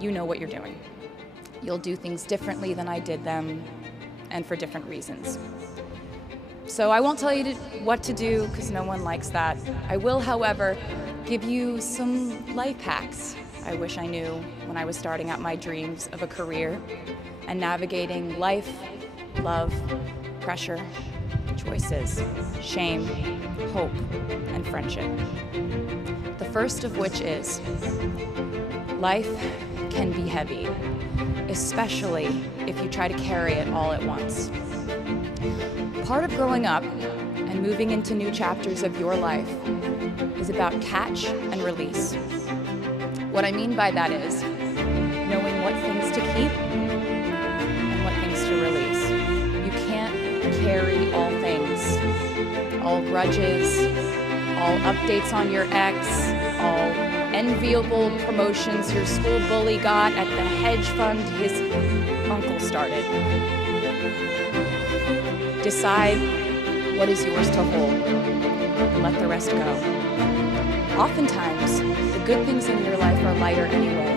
you know what you're doing. You'll do things differently than I did them, and for different reasons. So I won't tell you what to do, because no one likes that. I will, however, give you some life hacks I wish I knew when I was starting out my dreams of a career and navigating life, love, pressure, choices, shame, hope, and friendship. The first of which is, life can be heavy, especially if you try to carry it all at once. Part of growing up and moving into new chapters of your life is about catch and release. What I mean by that is knowing what things to keep and what things to release. You can't carry all things, all grudges, all updates on your ex, all enviable promotions your school bully got at the hedge fund his uncle started. Decide what is yours to hold and let the rest go. Oftentimes, the good things in your life are lighter anyway,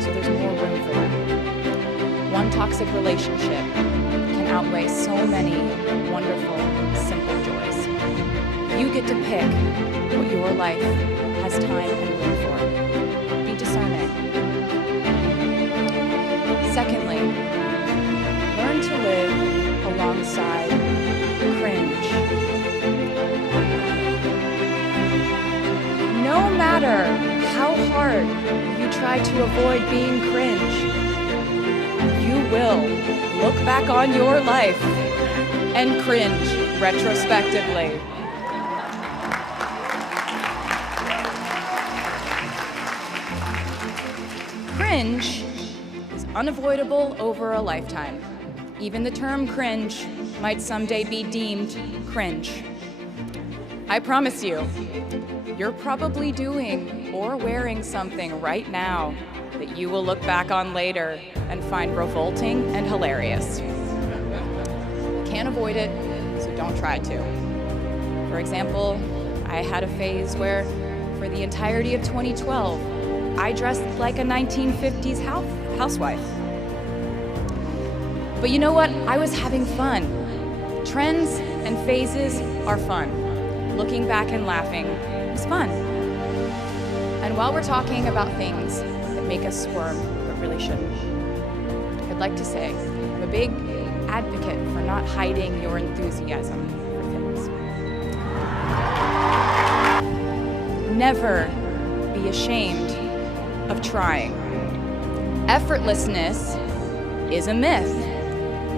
so there's more room for them. One toxic relationship can outweigh so many wonderful, simple joys. You get to pick what your life has time and room for. Be discerning. Secondly, learn to live alongside cringe. No matter how hard you try to avoid being cringe, you will look back on your life and cringe retrospectively. Cringe is unavoidable over a lifetime. Even the term cringe might someday be deemed cringe. I promise you, you're probably doing or wearing something right now that you will look back on later and find revolting and hilarious. You can't avoid it, so don't try to. For example, I had a phase where, for the entirety of 2012, I dressed like a 1950s housewife. But you know what? I was having fun. Trends and phases are fun. Looking back and laughing is fun. And while we're talking about things that make us squirm but really shouldn't, I'd like to say I'm a big advocate for not hiding your enthusiasm for things. Never be ashamed of trying. Effortlessness is a myth.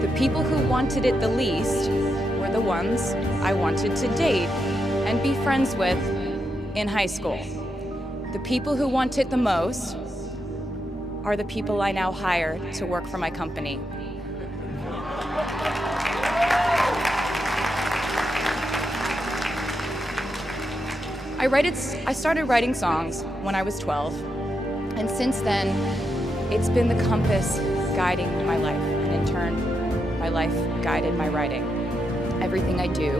The people who wanted it the least were the ones I wanted to date and be friends with in high school. The people who want it the most are the people I now hire to work for my company. I started writing songs when I was 12, and since then, it's been the compass guiding my life, and in turn, my life guided my writing. Everything I do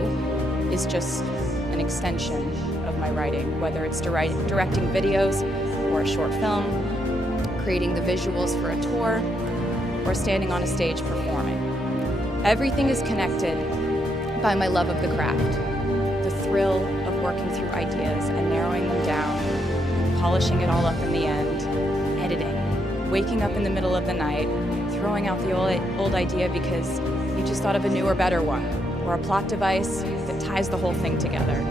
is just an extension of my writing, whether it's directing videos or a short film, creating the visuals for a tour, or standing on a stage performing. Everything is connected by my love of the craft, the thrill of working through ideas and narrowing them down, polishing it all up in the end, editing, waking up in the middle of the night, throwing out the old idea because you just thought of a newer, better one, or a plot device that ties the whole thing together.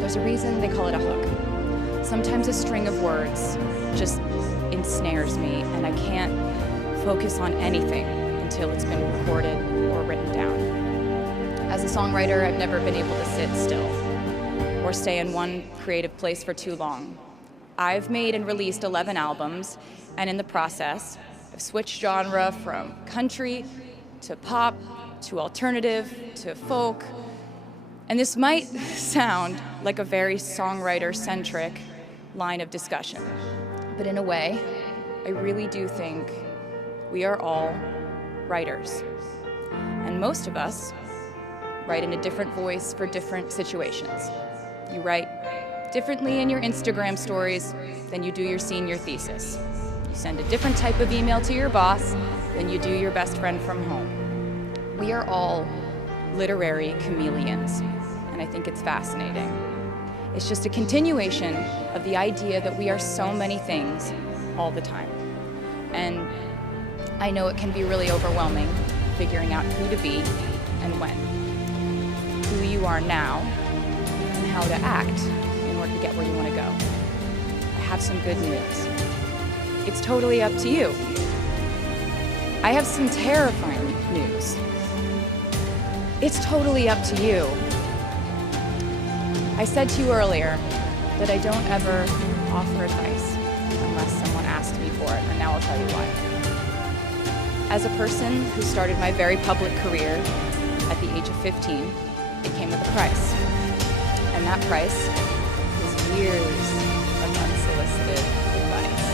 There's a reason they call it a hook. Sometimes a string of words just ensnares me, and I can't focus on anything until it's been recorded or written down. As a songwriter, I've never been able to sit still or stay in one creative place for too long. I've made and released 11 albums, and in the process, I've switched genre from country to pop to alternative to folk. And this might sound like a very songwriter-centric line of discussion, but in a way, I really do think we are all writers. And most of us write in a different voice for different situations. You write differently in your Instagram stories than you do your senior thesis. You send a different type of email to your boss than you do your best friend from home. We are all literary chameleons, and I think it's fascinating. It's just a continuation of the idea that we are so many things all the time. And I know it can be really overwhelming figuring out who to be and when, who you are now, and how to act in order to get where you want to go. I have some good news. It's totally up to you. I have some terrifying news. It's totally up to you. I said to you earlier that I don't ever offer advice unless someone asked me for it, and now I'll tell you why. As a person who started my very public career at the age of 15, it came with a price. And that price was years of unsolicited advice.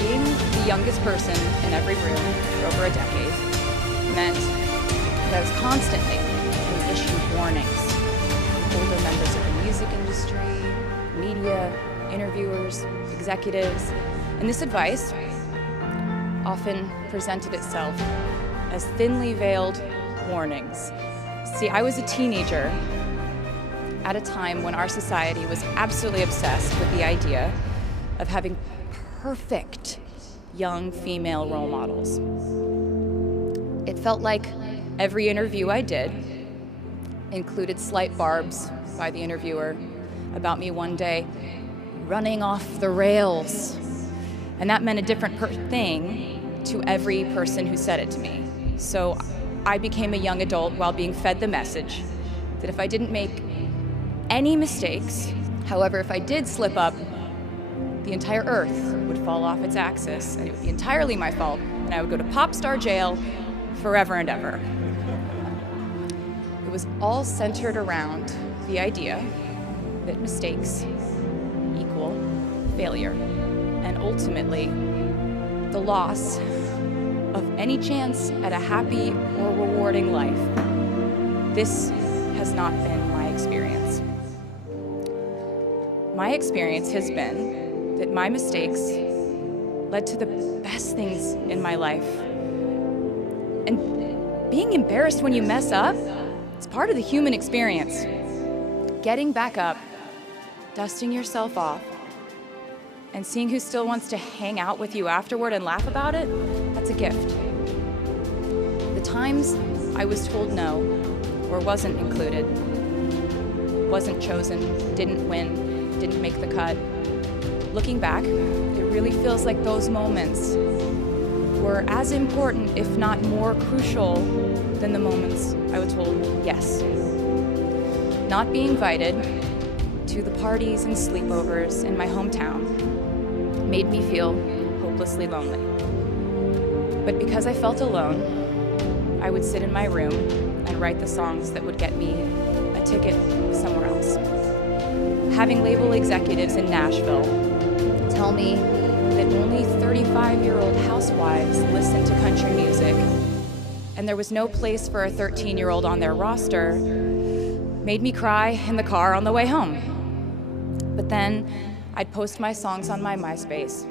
Being the youngest person in every room for over a decade meant that I was constantly being issued warnings from older members of the music industry, media, interviewers, executives, and this advice often presented itself as thinly veiled warnings. See, I was a teenager at a time when our society was absolutely obsessed with the idea of having perfect young female role models. It felt like every interview I did included slight barbs by the interviewer about me one day running off the rails. And that meant a different thing to every person who said it to me. So I became a young adult while being fed the message that if I didn't make any mistakes, however, if I did slip up, the entire earth would fall off its axis and it would be entirely my fault, and I would go to pop star jail forever and ever. It was all centered around the idea that mistakes equal failure, and ultimately the loss of any chance at a happy or rewarding life. This has not been my experience. My experience has been that my mistakes led to the best things in my life. And being embarrassed when you mess up, it's part of the human experience. Getting back up, dusting yourself off, and seeing who still wants to hang out with you afterward and laugh about it, that's a gift. The times I was told no, or wasn't included, wasn't chosen, didn't win, didn't make the cut, looking back, it really feels like those moments were as important, if not more crucial, than the moments I was told yes. Not being invited to the parties and sleepovers in my hometown made me feel hopelessly lonely. But because I felt alone, I would sit in my room and write the songs that would get me a ticket somewhere else. Having label executives in Nashville tell me that only 35-year-old housewives listen to country music, and there was no place for a 13-year-old on their roster, made me cry in the car on the way home. But then I'd post my songs on my MySpace,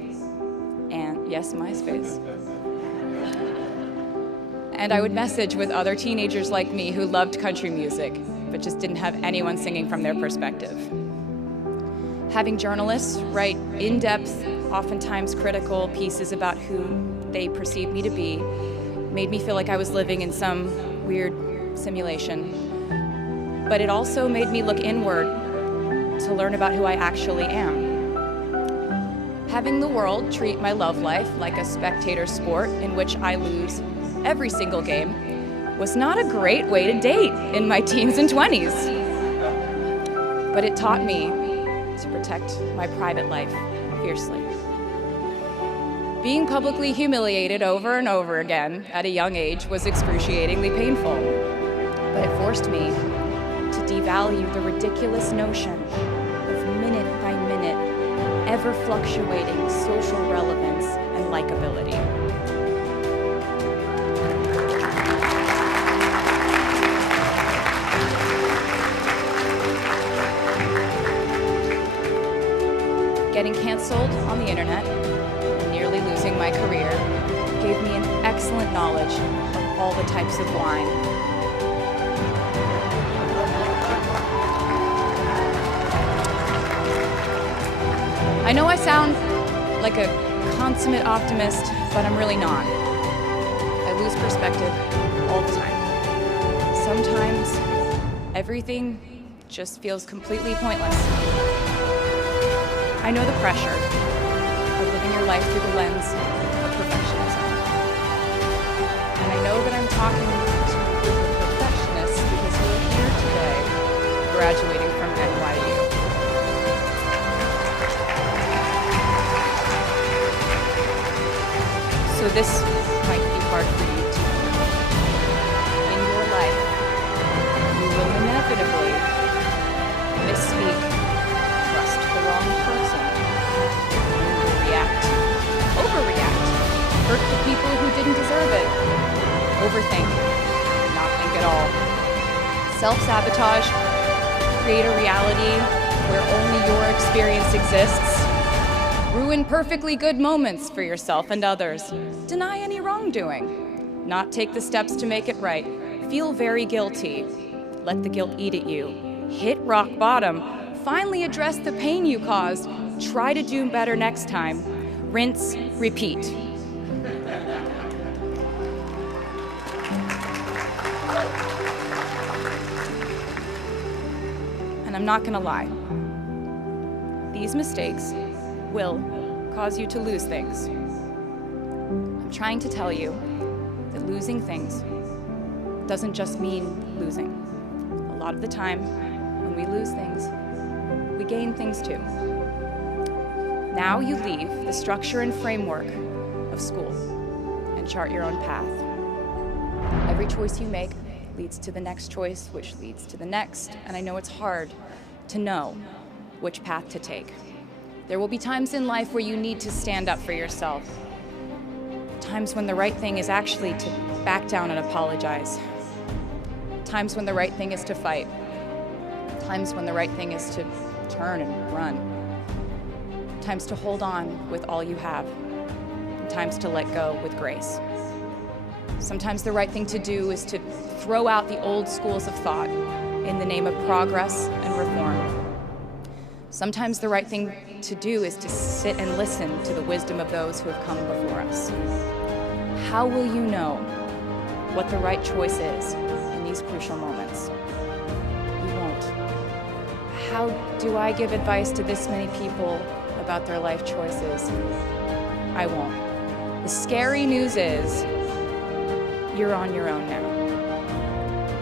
and yes, MySpace. And I would message with other teenagers like me who loved country music, but just didn't have anyone singing from their perspective. Having journalists write in-depth, oftentimes critical pieces about who they perceived me to be made me feel like I was living in some weird simulation. But it also made me look inward to learn about who I actually am. Having the world treat my love life like a spectator sport in which I lose every single game was not a great way to date in my teens and 20s. But it taught me to protect my private life fiercely. Being publicly humiliated over and over again at a young age was excruciatingly painful, but it forced me to devalue the ridiculous notion of minute-by-minute, ever-fluctuating social relevance and likability. getting canceled on the internet and nearly losing my career gave me an excellent knowledge of all the types of wine. I know I sound like a consummate optimist, but I'm really not. I lose perspective all the time. Sometimes everything just feels completely pointless. I know the pressure of living your life through the lens of perfectionism. And I know that I'm talking to a group of perfectionists because you're here today, graduating from NYU. So this might be hard for you to hear. In your life, you will inevitably misspeak, trust the wrong person, overreact, hurt the people who didn't deserve it, overthink, not think at all, self-sabotage, create a reality where only your experience exists, ruin perfectly good moments for yourself and others, deny any wrongdoing, not take the steps to make it right, feel very guilty, let the guilt eat at you, hit rock bottom, finally address the pain you caused, try to do better next time, rinse, repeat. And I'm not gonna lie, these mistakes will cause you to lose things. I'm trying to tell you that losing things doesn't just mean losing. A lot of the time, when we lose things, we gain things too. Now you leave the structure and framework of school and chart your own path. Every choice you make leads to the next choice, which leads to the next, and I know it's hard to know which path to take. There will be times in life where you need to stand up for yourself. Times when the right thing is actually to back down and apologize. Times when the right thing is to fight. Times when the right thing is to turn and run. Times to hold on with all you have. And times to let go with grace. Sometimes the right thing to do is to throw out the old schools of thought in the name of progress and reform. Sometimes the right thing to do is to sit and listen to the wisdom of those who have come before us. How will you know what the right choice is in these crucial moments? You won't. How do I give advice to this many people about their life choices? I won't. The scary news is you're on your own now.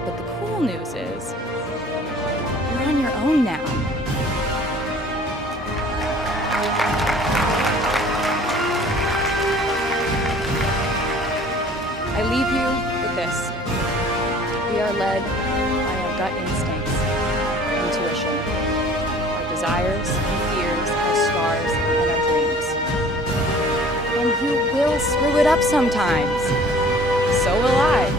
But the cool news is you're on your own now. I leave you with this. We are led by our gut instincts, intuition, our desires and fears, our scars and our dreams. And you will screw it up sometimes. So will I.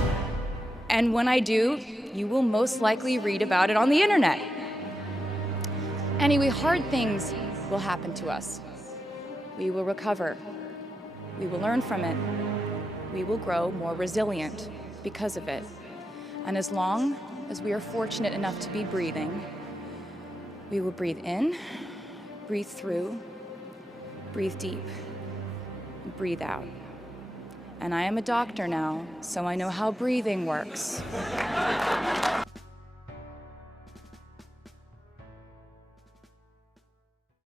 And when I do, you will most likely read about it on the internet. Anyway, hard things will happen to us. We will recover. We will learn from it. We will grow more resilient because of it. And as long as we are fortunate enough to be breathing, we will breathe in, breathe through, breathe deep, and breathe out. And I am a doctor now, so I know how breathing works.